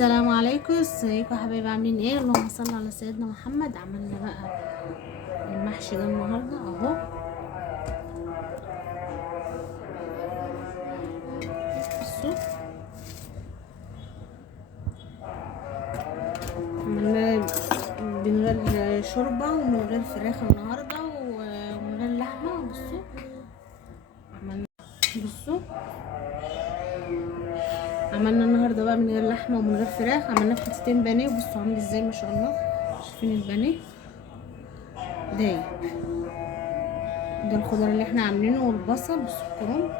السلام عليكم، ازيكم يا حبايبي؟ عاملين ايه؟ اللهم صل على سيدنا محمد. عملنا بقى المحشي ده النهارده اهو. بصوا، عملناه من غير شوربه ومن غير فراخ النهارده ومن غير لحمه. عملنا بصوا عملنا النهارده بقى من غير لحمه ومن غير فراخ. عملناه في حتتين بانيه، بصوا عامل ازاي ما شاء الله. شايفين البانيه دايب؟ ده الخضار اللي احنا عاملينه والبصل. بصوا الكرنب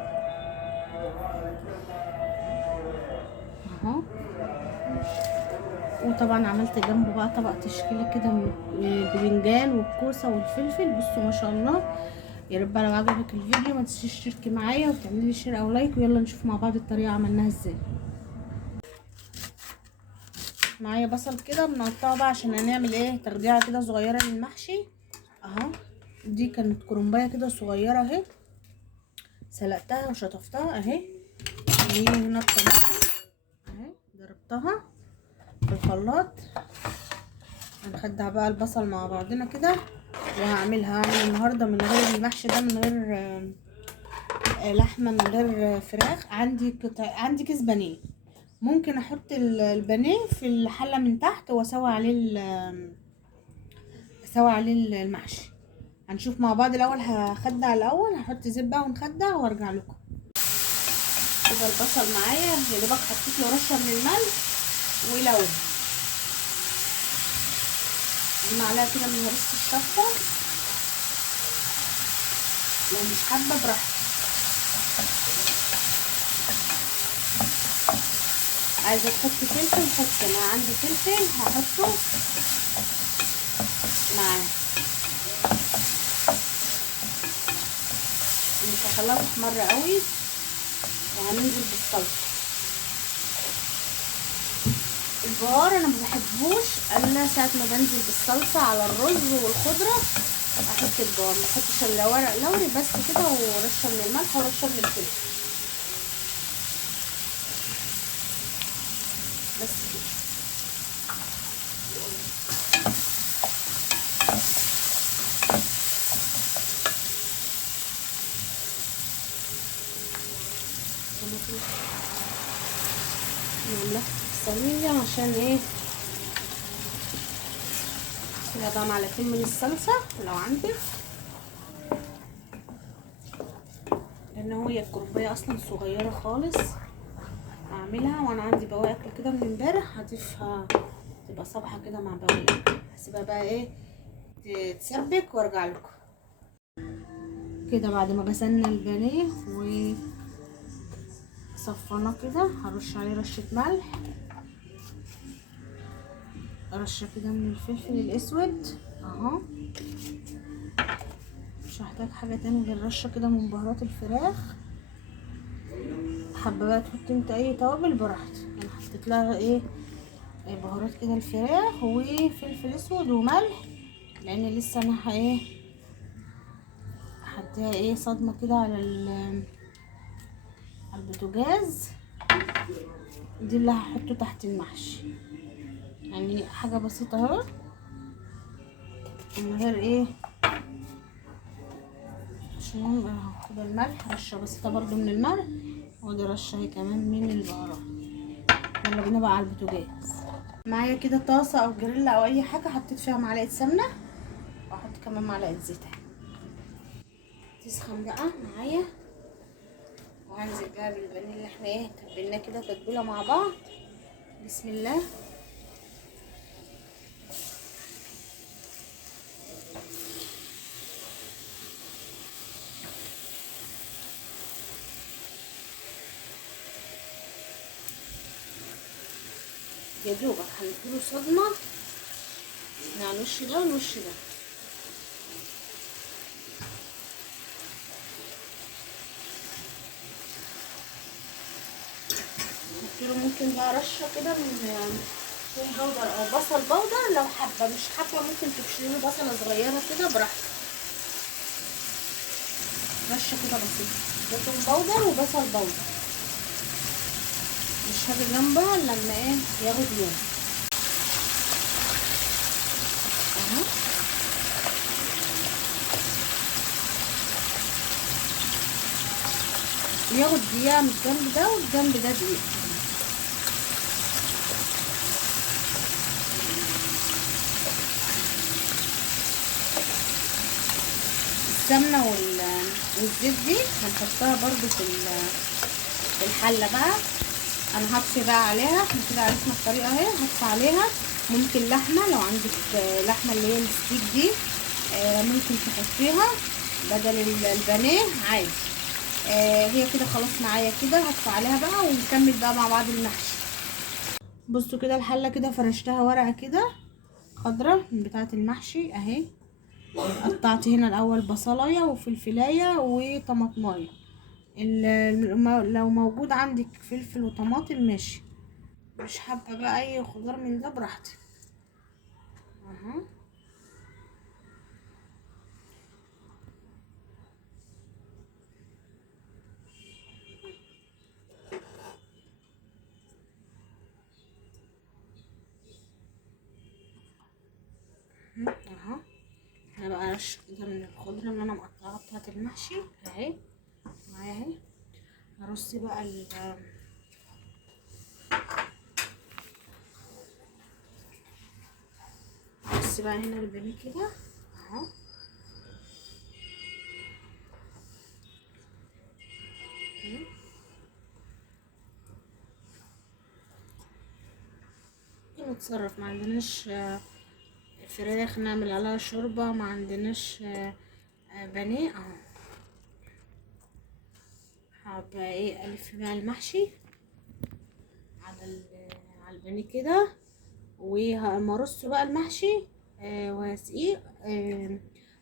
اهو. وطبعا عملت جنبه بقى طبق تشكيله كده من الباذنجان والكوسه والفلفل. بصوا ما شاء الله. يا رب لو عجبك الفيديو ما تنسيش تشتركي معايا وتعملي شير او لايك، ويلا نشوف مع بعض الطريقه عملناها ازاي. معايا بصل كده بنقطعه بقى عشان هنعمل ايه، تخديعه كده صغيره للمحشي اهو. دي كانت كرنبايه كده صغيره اهي، سلقتها وشطفتها اهي. وهنا الطماطم اهي ضربتها في الخلاط. هنخدع بقى البصل مع بعضنا كده هعمل النهارده من غير المحشي ده، من غير لحمه، من غير فراخ. عندي كيس بانيه، ممكن احط البانيه في الحله من تحت واسوي عليه المحشي. هنشوف مع بعض. الاول هخدع، الاول هحط زبده ونخدع وارجع لكم. كده البصل معايا يا دوبك حطيت له رشه من الملح ولون، معلقه كده من هريسه الشطه. لو مش حابه براحتك، عايزه تحط فلفل حط. انا عندي فلفل هحطه معاه، مش هخليها تحمر قوي. وهننزل بالصلصه. البهار انا ما بحبوش الا ساعه ما بنزل بالصلصه على الرز والخضره احط البهار، ما احطش الا ورق لوري بس كده، ورشه من الملح ورشه من الفلفل بس كده. نعملها في الصينيه عشان ايه، كده بقى معلقتين من الصلصه لو عندك، لان هي الكرنبايه اصلا صغيره خالص. اعملها وانا عندي بواقي اكل كده من امبارح، هضيفها تبقى صبحه كده مع بواقي الاكل. هسيبها بقى ايه تتسبك وارجع لكم. كده بعد ما غسلنا البانيه وصفناه كده هرش عليه رشه ملح، رشه كده من الفلفل الاسود اهو. مش هحتاج حاجه تاني غير رشه كده من بهارات الفراخ. حابه بقى تحطي انت اي توابل براحتك. انا حطيت لها ايه بهارات كده الفراخ وفلفل اسود وملح، لان لسه انا هديها صدمه كده على البوتاجاز. دي اللي هحطه تحت المحشي، يعني حاجه بسيطه اهو، من غير عشان كده الملح رشه بسيطه برضو من الملح، ودي رشه هي كمان من البهارات. يلا بينا بقى على البوتاجاز. معايا كده طاسه او جريلا او اي حاجه، حطيت فيها معلقه سمنه واحط كمان معلقه زيت تسخن بقى معايا. وهنزل بقى بالبانيه اللي احنا تبلناه كده تتبيله مع بعض. بسم الله. يا دوبك هنديله صدمه مع الوش ده والوش ده. نديله ممكن بقى رشه كده من ثوم بودر او بصل بودر، لو حابه. مش حابه ممكن تبشري له بصله صغيره كده براحتك، رشه كده بسيطه. ده ثوم بودر وبصل بودر. مش هاجي جنبها إلا لما ايه ياخد لون اهو. ياخد دقيقة من الجنب ده والجنب ده دقيقة. السمنة والزيت دي هنحطها برضو في الحلة بقى. انا هطفي بقى عليها، احنا كده عرفنا الطريقة اهي. هطفي عليها ممكن لحمة، لو عندك لحمة اللي هي الستيك دي ممكن تحطيها بدل البانيه عادي. هي كده خلاص معايا كده. هطفي عليها بقى ونكمل بقى مع بعض المحشي. بصوا كده الحلة كده فرشتها ورقة كده خضرة من بتاعة المحشي اهي. قطعت هنا الاول بصلايه وفلفلايه وطماطمايه. لو موجود عندك فلفل وطماطم ماشي، مش حابه بقى اي خضار من ده براحتك اهو. اهو انا بقى رش كده من الخضره اللي انا مقطعاها بتاعه المحشي اهي معايا اهي. هرص بقى هرص بقى هنا البانيه كده اهو. نتصرف، ما عندناش فراخ نعمل عليها شوربه، ما عندناش بانيه اهو. هبقى ايه الف بقى المحشي على البانيه كده، وهرصه بقى المحشي وهسقيه.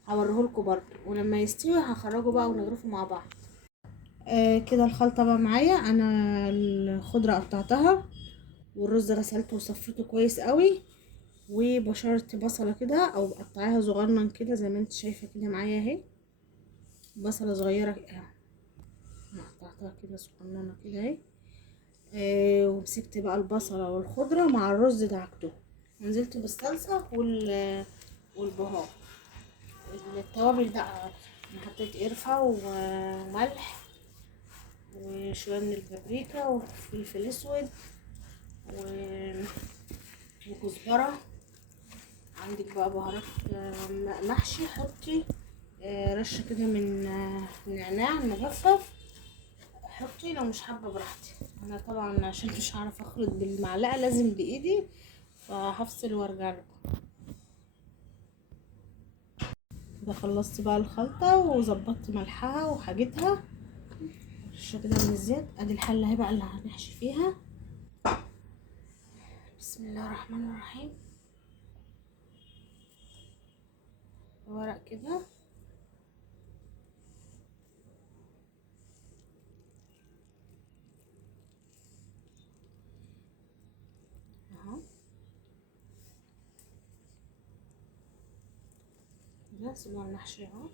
هوريهولكوا برضو، ولما يستوي هخرجه بقى ونضربه مع بعض. كده الخلطه بقى معايا. انا الخضره قطعتها والرز غسلته وصفيته كويس قوي، وبشرت بصله كده او قطعيها صغنن كده زي ما انت شايفه كده معايا اهي. بصله صغيره قطعتها كده صغننه كده اهي. ومسكت بقى البصلة والخضرة مع الرز دعكته، ونزلت بالصلصة والبهار. التوابل بقى انا حطيت قرفة وملح وشوية من البابريكا وفلفل اسود وكزبرة. عندك بقى بهارات محشي حطي رشة كده من نعناع مجفف حطي، لو مش حابه براحتي. انا طبعا عشان مش هعرف اخلط بالمعلقه لازم بايدي، فهفصل وارجع لكم. كده خلصت بقى الخلطه وظبطت ملحها وحاجتها. رشه كده من الزيت. ادي الحله اهي بقى اللي هنحشي فيها. بسم الله الرحمن الرحيم. ورق كده اهو. ده سيبنا المحشي اهو.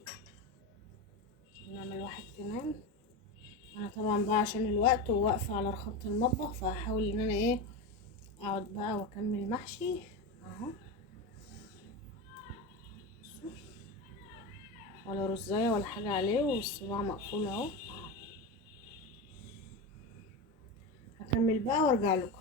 نعمل واحد كمان. انا طبعا بقى عشان الوقت وواقفه على رخامه المطبخ، فهحاول ان انا ايه اقعد بقى واكمل محشي اهو. ولا رزايه ولا حاجه عليه والصباع مقفول اهو. هكمل بقى وارجع لكم.